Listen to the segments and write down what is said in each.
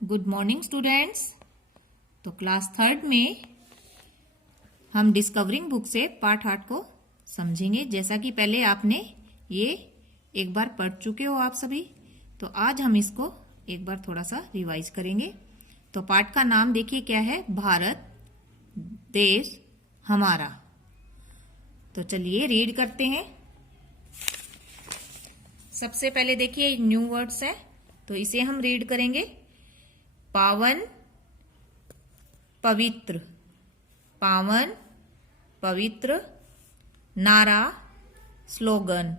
Good morning students. तो class third में हम डिस्कवरिंग बुक से पार्ट 8 को समझेंगे। जैसा कि पहले आपने ये एक बार पढ़ चुके हो आप सभी, तो आज हम इसको एक बार थोड़ा सा रिवाइज करेंगे। तो पार्ट का नाम देखिए क्या है, भारत देश हमारा। तो चलिए रीड करते हैं। सबसे पहले देखिए न्यू वर्ड्स है, तो इसे हम रीड करेंगे। पावन पवित्र, पावन पवित्र। नारा स्लोगन,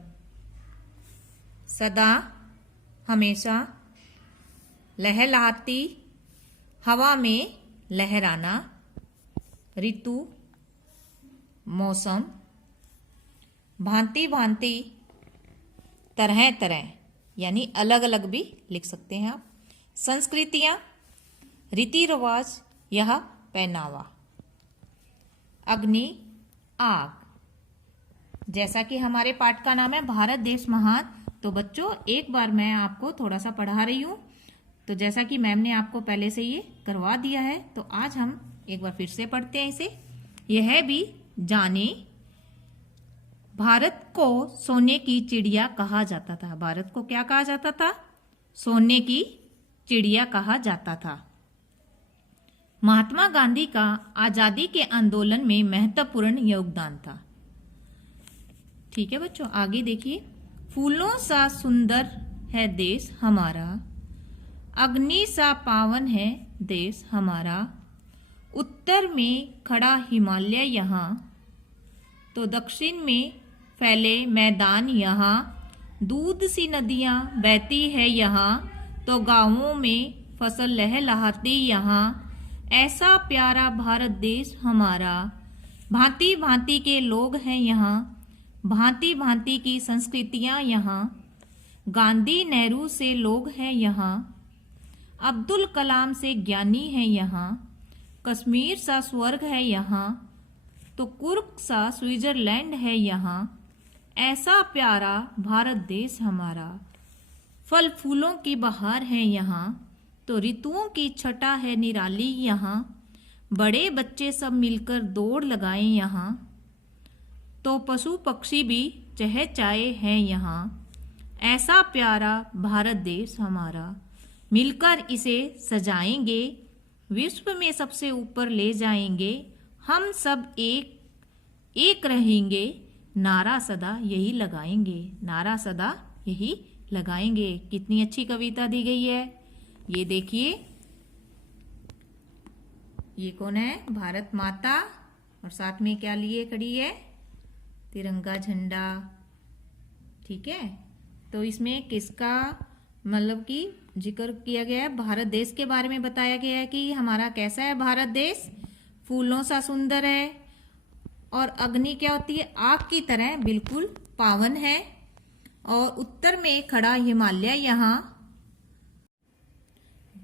सदा हमेशा। लहलहाती हवा में लहराना, ऋतु मौसम। भांति भांति तरह तरह, यानी अलग अलग भी लिख सकते हैं आप। संस्कृतियां, रीति रिवाज, यह पहनावा। अग्नि आग। जैसा कि हमारे पाठ का नाम है भारत देश महान, तो बच्चों एक बार मैं आपको थोड़ा सा पढ़ा रही हूं। तो जैसा कि मैम ने आपको पहले से ये करवा दिया है, तो आज हम एक बार फिर से पढ़ते हैं इसे। यह भी जाने, भारत को सोने की चिड़िया कहा जाता था। भारत को क्या कहा जाता था? सोने की चिड़िया कहा जाता था। महात्मा गांधी का आजादी के आंदोलन में महत्वपूर्ण योगदान था। ठीक है बच्चों, आगे देखिए। फूलों सा सुंदर है देश हमारा, अग्नि सा पावन है देश हमारा। उत्तर में खड़ा हिमालय यहाँ, तो दक्षिण में फैले मैदान यहाँ। दूध सी नदियाँ बहती है यहाँ, तो गांवों में फसल लहलहाती यहाँ। ऐसा प्यारा भारत देश हमारा, भांति भांति के लोग हैं यहाँ, भांति भांति की संस्कृतियां यहाँ। गांधी नेहरू से लोग हैं यहाँ, अब्दुल कलाम से ज्ञानी है यहाँ। कश्मीर सा स्वर्ग है यहाँ, तो कुर्क सा स्विट्जरलैंड है यहाँ। ऐसा प्यारा भारत देश हमारा, फल फूलों की बहार है यहाँ, तो ऋतुओं की छटा है निराली यहाँ। बड़े बच्चे सब मिलकर दौड़ लगाएं यहाँ, तो पशु पक्षी भी चहचहाए हैं यहाँ। ऐसा प्यारा भारत देश हमारा, मिलकर इसे सजाएंगे, विश्व में सबसे ऊपर ले जाएंगे। हम सब एक एक रहेंगे, नारा सदा यही लगाएंगे, नारा सदा यही लगाएंगे। कितनी अच्छी कविता दी गई है। ये देखिए, ये कौन है? भारत माता, और साथ में क्या लिए खड़ी है? तिरंगा झंडा। ठीक है, तो इसमें किसका मतलब कि जिक्र किया गया है? भारत देश के बारे में बताया गया है कि हमारा कैसा है भारत देश। फूलों सा सुंदर है, और अग्नि क्या होती है? आग की तरह बिल्कुल पावन है। और उत्तर में खड़ा हिमालय यहाँ।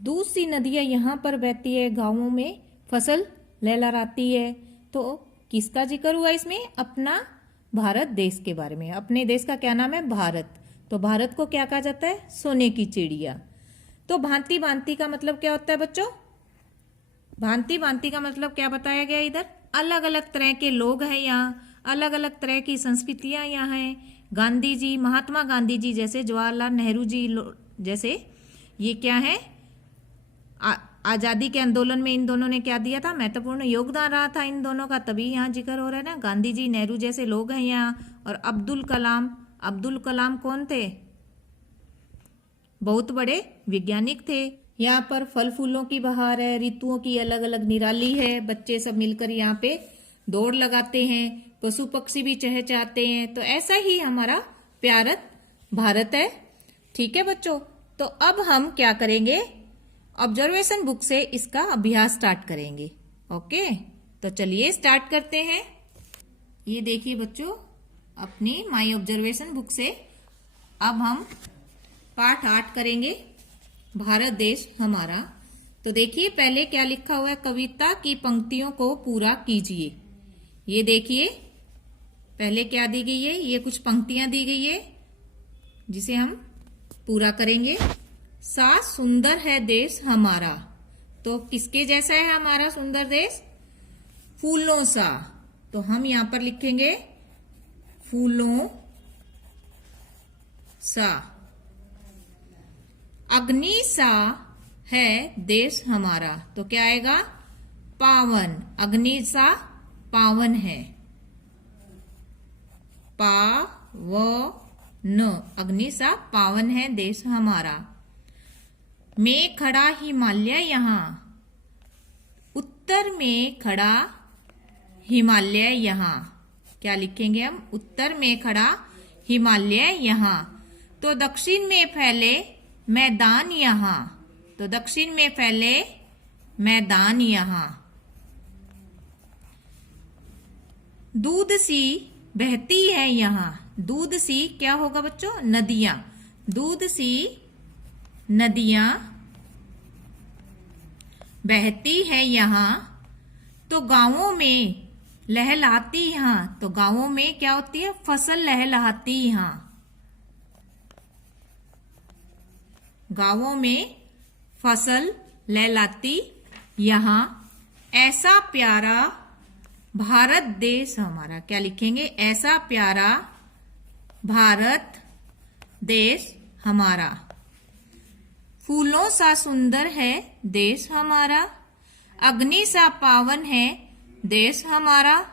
दूध सी नदियां यहाँ पर बहती है, गांवों में फसल लहलहाती है। तो किसका जिक्र हुआ इसमें? अपना भारत देश के बारे में। अपने देश का क्या नाम है? भारत। तो भारत को क्या कहा जाता है? सोने की चिड़िया। तो भांति भांति का मतलब क्या होता है बच्चों? भांति भांति का मतलब क्या बताया गया इधर? अलग अलग तरह के लोग हैं यहाँ, अलग अलग तरह की संस्कृतियां यहाँ हैं। गांधी जी, महात्मा गांधी जी जैसे, जवाहरलाल नेहरू जी जैसे, ये क्या है? आजादी के आंदोलन में इन दोनों ने क्या दिया था? महत्वपूर्ण योगदान रहा था इन दोनों का, तभी यहाँ जिक्र हो रहा है ना। गांधी जी, नेहरू जैसे लोग हैं यहाँ। और अब्दुल कलाम, अब्दुल कलाम कौन थे? बहुत बड़े वैज्ञानिक थे। यहाँ पर फल फूलों की बहार है, ऋतुओं की अलग अलग निराली है। बच्चे सब मिलकर यहाँ पे दौड़ लगाते हैं, पशु पक्षी भी चहचहाते हैं। तो ऐसा ही हमारा प्यारा भारत है। ठीक है बच्चों, तो अब हम क्या करेंगे? ऑब्जर्वेशन बुक से इसका अभ्यास स्टार्ट करेंगे। ओके, तो चलिए स्टार्ट करते हैं। ये देखिए बच्चों, अपनी माई ऑब्जर्वेशन बुक से अब हम पाठ 8 करेंगे, भारत देश हमारा। तो देखिए पहले क्या लिखा हुआ है? कविता की पंक्तियों को पूरा कीजिए। ये देखिए पहले क्या दी गई है? ये कुछ पंक्तियां दी गई है जिसे हम पूरा करेंगे। सा सुंदर है देश हमारा। तो किसके जैसा है हमारा सुंदर देश? फूलों सा। तो हम यहां पर लिखेंगे फूलों सा। अग्नि सा है देश हमारा। तो क्या आएगा? पावन। अग्नि सा पावन है। पावन। अग्नि सा पावन है देश हमारा। में खड़ा हिमालय यहाँ। उत्तर में खड़ा हिमालय यहाँ। क्या लिखेंगे हम? उत्तर में खड़ा हिमालय यहाँ। तो दक्षिण में फैले मैदान यहाँ। तो दक्षिण में फैले मैदान यहाँ। दूध सी बहती है यहाँ। दूध सी क्या होगा बच्चों? नदियां। दूध सी नदियां बहती है यहाँ। तो गांवों में लहलाती यहाँ। तो गांवों में क्या होती है? फसल लहलाती यहाँ। गांवों में फसल लहलाती यहाँ। ऐसा प्यारा भारत देश हमारा। क्या लिखेंगे? ऐसा प्यारा भारत देश हमारा। फूलों सा सुंदर है देश हमारा। अग्नि सा पावन है देश हमारा।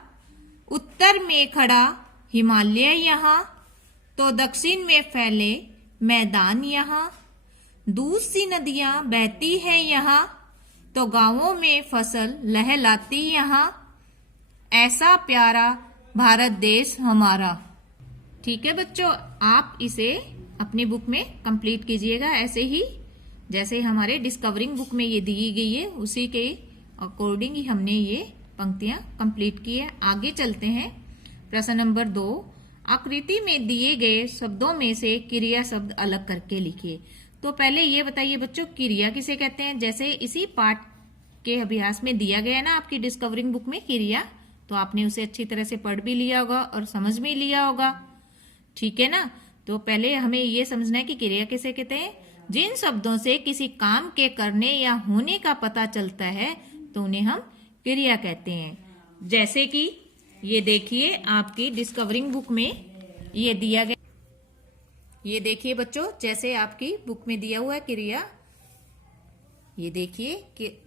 उत्तर में खड़ा हिमालय यहाँ। तो दक्षिण में फैले मैदान यहाँ। दूध सी नदियां बहती है यहाँ। तो गांवों में फसल लहलाती यहाँ। ऐसा प्यारा भारत देश हमारा। ठीक है बच्चों, आप इसे अपनी बुक में कंप्लीट कीजिएगा ऐसे ही जैसे हमारे डिस्कवरिंग बुक में ये दी गई है, उसी के अकॉर्डिंग ही हमने ये पंक्तियां कंप्लीट की है। आगे चलते हैं। प्रश्न नंबर 2, आकृति में दिए गए शब्दों में से क्रिया शब्द अलग करके लिखिए। तो पहले ये बताइए बच्चों, क्रिया किसे कहते हैं? जैसे इसी पाठ के अभ्यास में दिया गया ना आपकी डिस्कवरिंग बुक में क्रिया, तो आपने उसे अच्छी तरह से पढ़ भी लिया होगा और समझ भी लिया होगा। ठीक है ना? तो पहले हमें ये समझना है कि क्रिया किसे कहते हैं। जिन शब्दों से किसी काम के करने या होने का पता चलता है तो उन्हें हम क्रिया कहते हैं। जैसे कि ये देखिए आपकी डिस्कवरिंग बुक में ये दिया गया, ये देखिए बच्चों, जैसे आपकी बुक में दिया हुआ है क्रिया, ये देखिए कि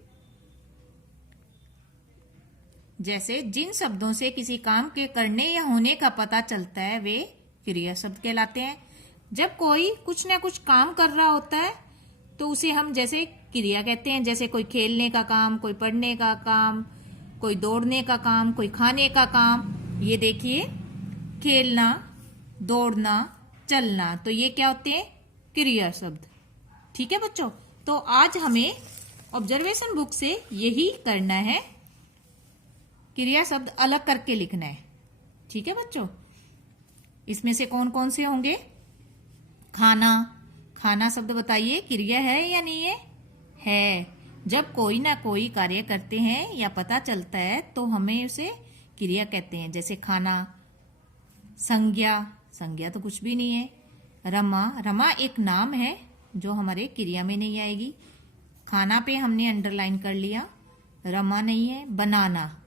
जैसे जिन शब्दों से किसी काम के करने या होने का पता चलता है वे क्रिया शब्द कहलाते हैं। जब कोई कुछ ना कुछ काम कर रहा होता है तो उसे हम जैसे क्रिया कहते हैं। जैसे कोई खेलने का काम, कोई पढ़ने का काम, कोई दौड़ने का काम, कोई खाने का काम। ये देखिए खेलना, दौड़ना, चलना, तो ये क्या होते हैं? क्रिया शब्द। ठीक है बच्चों, तो आज हमें ऑब्जर्वेशन बुक से यही करना है, क्रिया शब्द अलग करके लिखना है। ठीक है बच्चों, इसमें से कौन कौन से होंगे? खाना। खाना शब्द बताइए क्रिया है या नहीं है? है। जब कोई ना कोई कार्य करते हैं या पता चलता है तो हमें उसे क्रिया कहते हैं। जैसे खाना। संज्ञा, संज्ञा तो कुछ भी नहीं है। रमा, रमा एक नाम है जो हमारे क्रिया में नहीं आएगी। खाना पे हमने अंडरलाइन कर लिया, रमा नहीं है। बनाना,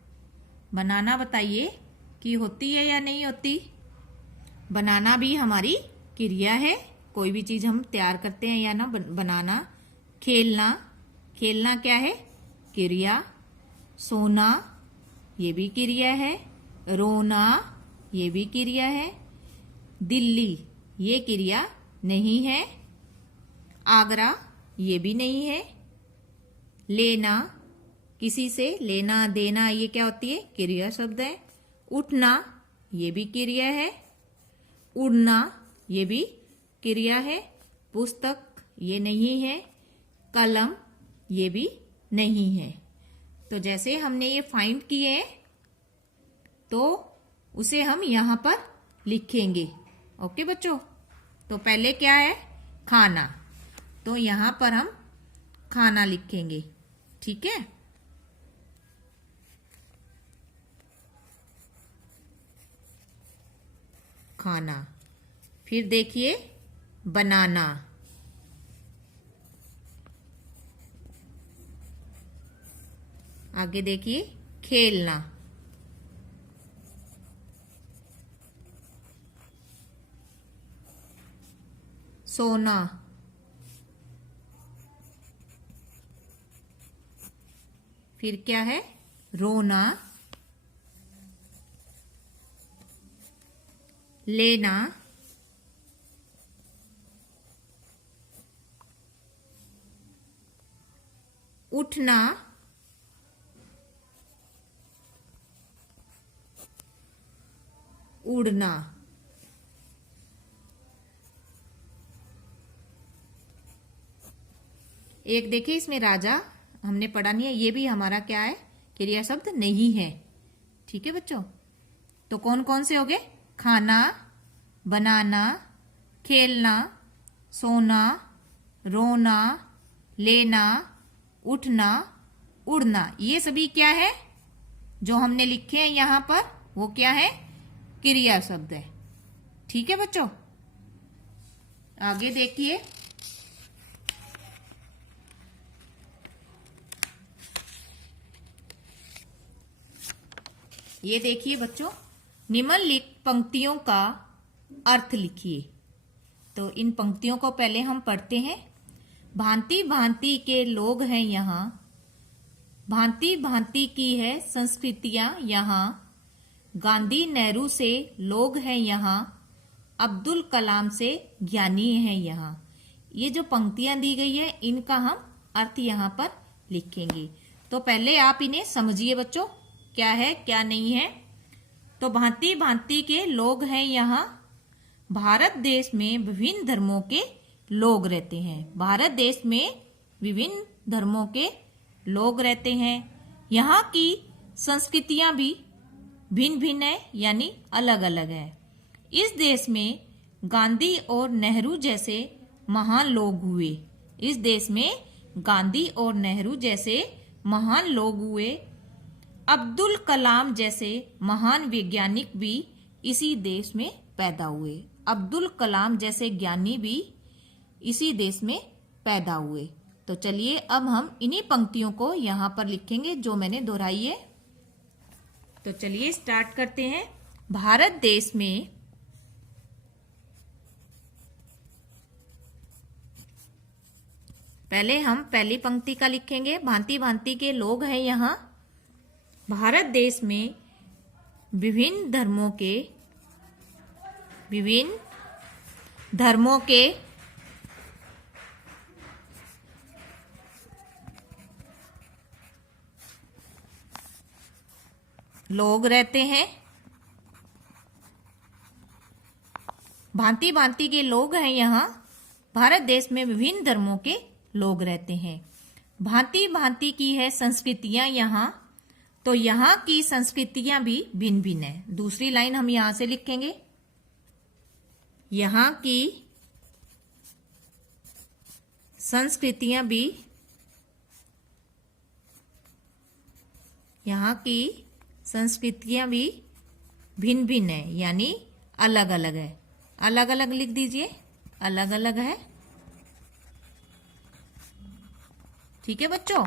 बनाना बताइए कि होती है या नहीं होती? बनाना भी हमारी क्रिया है। कोई भी चीज हम तैयार करते हैं या ना बनाना। खेलना, खेलना क्या है? क्रिया। सोना, ये भी क्रिया है। रोना, ये भी क्रिया है। दिल्ली, ये क्रिया नहीं है। आगरा, ये भी नहीं है। लेना, किसी से लेना देना, ये क्या होती है? क्रिया शब्द है। उठना, ये भी क्रिया है। उड़ना, ये भी क्रिया है। पुस्तक, ये नहीं है। कलम, ये भी नहीं है। तो जैसे हमने ये फाइंड किए तो उसे हम यहां पर लिखेंगे। ओके बच्चों, तो पहले क्या है? खाना, तो यहां पर हम खाना लिखेंगे। ठीक है, खाना। फिर देखिए बनाना, आगे देखिए, खेलना, सोना, फिर क्या है, रोना, लेना, उठना, उड़ना। एक देखिए इसमें राजा हमने पढ़ा नहीं है, ये भी हमारा क्या है, क्रिया शब्द नहीं है। ठीक है बच्चों, तो कौन कौन से हो गए, खाना, बनाना, खेलना, सोना, रोना, लेना, उठना, उड़ना। ये सभी क्या है जो हमने लिखे हैं यहां पर, वो क्या है, क्रिया शब्द है। ठीक है बच्चों, आगे देखिए, ये देखिए बच्चों, निम्नलिखित पंक्तियों का अर्थ लिखिए। तो इन पंक्तियों को पहले हम पढ़ते हैं। भांति भांति के लोग हैं यहाँ, भांति भांति की है संस्कृतियां यहाँ, गांधी नेहरू से लोग हैं यहाँ, अब्दुल कलाम से ज्ञानी हैं यहाँ। ये जो पंक्तियां दी गई है, इनका हम अर्थ यहाँ पर लिखेंगे। तो पहले आप इन्हें समझिए बच्चों, क्या है क्या नहीं है। तो भांति भांति के लोग हैं यहाँ, भारत देश में विभिन्न धर्मों के लोग रहते हैं। भारत देश में विभिन्न धर्मों के लोग रहते हैं। यहाँ की संस्कृतियां भी भिन्न भिन्न है, यानी अलग अलग है। इस देश में गांधी और नेहरू जैसे महान लोग हुए। इस देश में गांधी और नेहरू जैसे महान लोग हुए। अब्दुल कलाम जैसे महान वैज्ञानिक भी इसी देश में पैदा हुए। अब्दुल कलाम जैसे ज्ञानी भी इसी देश में पैदा हुए। तो चलिए अब हम इन्हीं पंक्तियों को यहाँ पर लिखेंगे जो मैंने दोहराई है। तो चलिए स्टार्ट करते हैं। भारत देश में पहले हम पहली पंक्ति का लिखेंगे। भांति भांति के लोग हैं यहाँ, भारत देश में विभिन्न धर्मों के लोग रहते हैं। भांति भांति के लोग हैं यहाँ, भारत देश में विभिन्न धर्मों के लोग रहते हैं। भांति भांति की है संस्कृतियां यहाँ, तो यहाँ की संस्कृतियां भी भिन्न भिन्न है। दूसरी लाइन हम यहां से लिखेंगे, यहाँ की संस्कृतियां भी भिन्न भिन्न है, यानी अलग अलग है। अलग अलग लिख दीजिए, अलग अलग है। ठीक है बच्चों,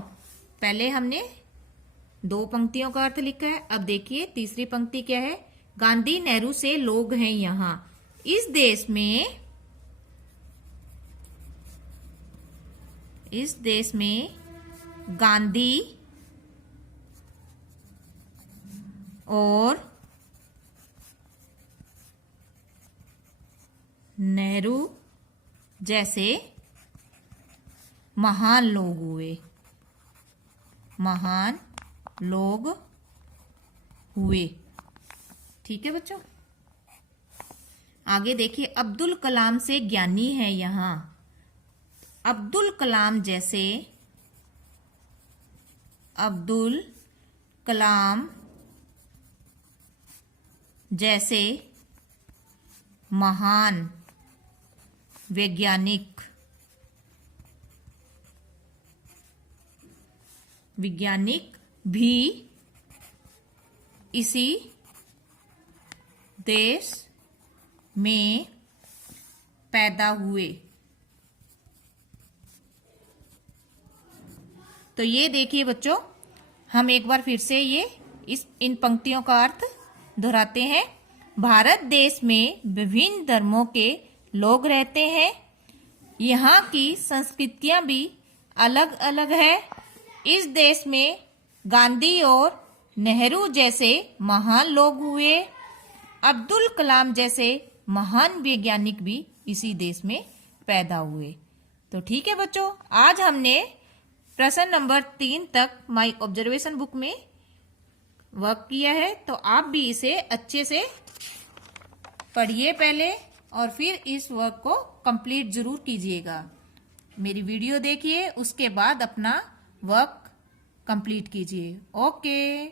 पहले हमने दो पंक्तियों का अर्थ लिखा है। अब देखिए तीसरी पंक्ति क्या है। गांधी नेहरू से लोग हैं यहाँ, इस देश में गांधी और नेहरू जैसे महान लोग हुए। ठीक है बच्चों, आगे देखिए। अब्दुल कलाम से ज्ञानी है यहाँ, अब्दुल कलाम जैसे महान वैज्ञानिक भी इसी देश में पैदा हुए। तो ये देखिए बच्चों, हम एक बार फिर से इन पंक्तियों का अर्थ दोहराते हैं। भारत देश में विभिन्न धर्मों के लोग रहते हैं। यहाँ की संस्कृतियां भी अलग अलग है। इस देश में गांधी और नेहरू जैसे महान लोग हुए। अब्दुल कलाम जैसे महान वैज्ञानिक भी इसी देश में पैदा हुए। तो ठीक है बच्चों, आज हमने प्रश्न नंबर 3 तक माय ऑब्जर्वेशन बुक में वर्क किया है। तो आप भी इसे अच्छे से पढ़िए पहले और फिर इस वर्क को कंप्लीट जरूर कीजिएगा। मेरी वीडियो देखिए, उसके बाद अपना वर्क कंप्लीट कीजिए। ओके।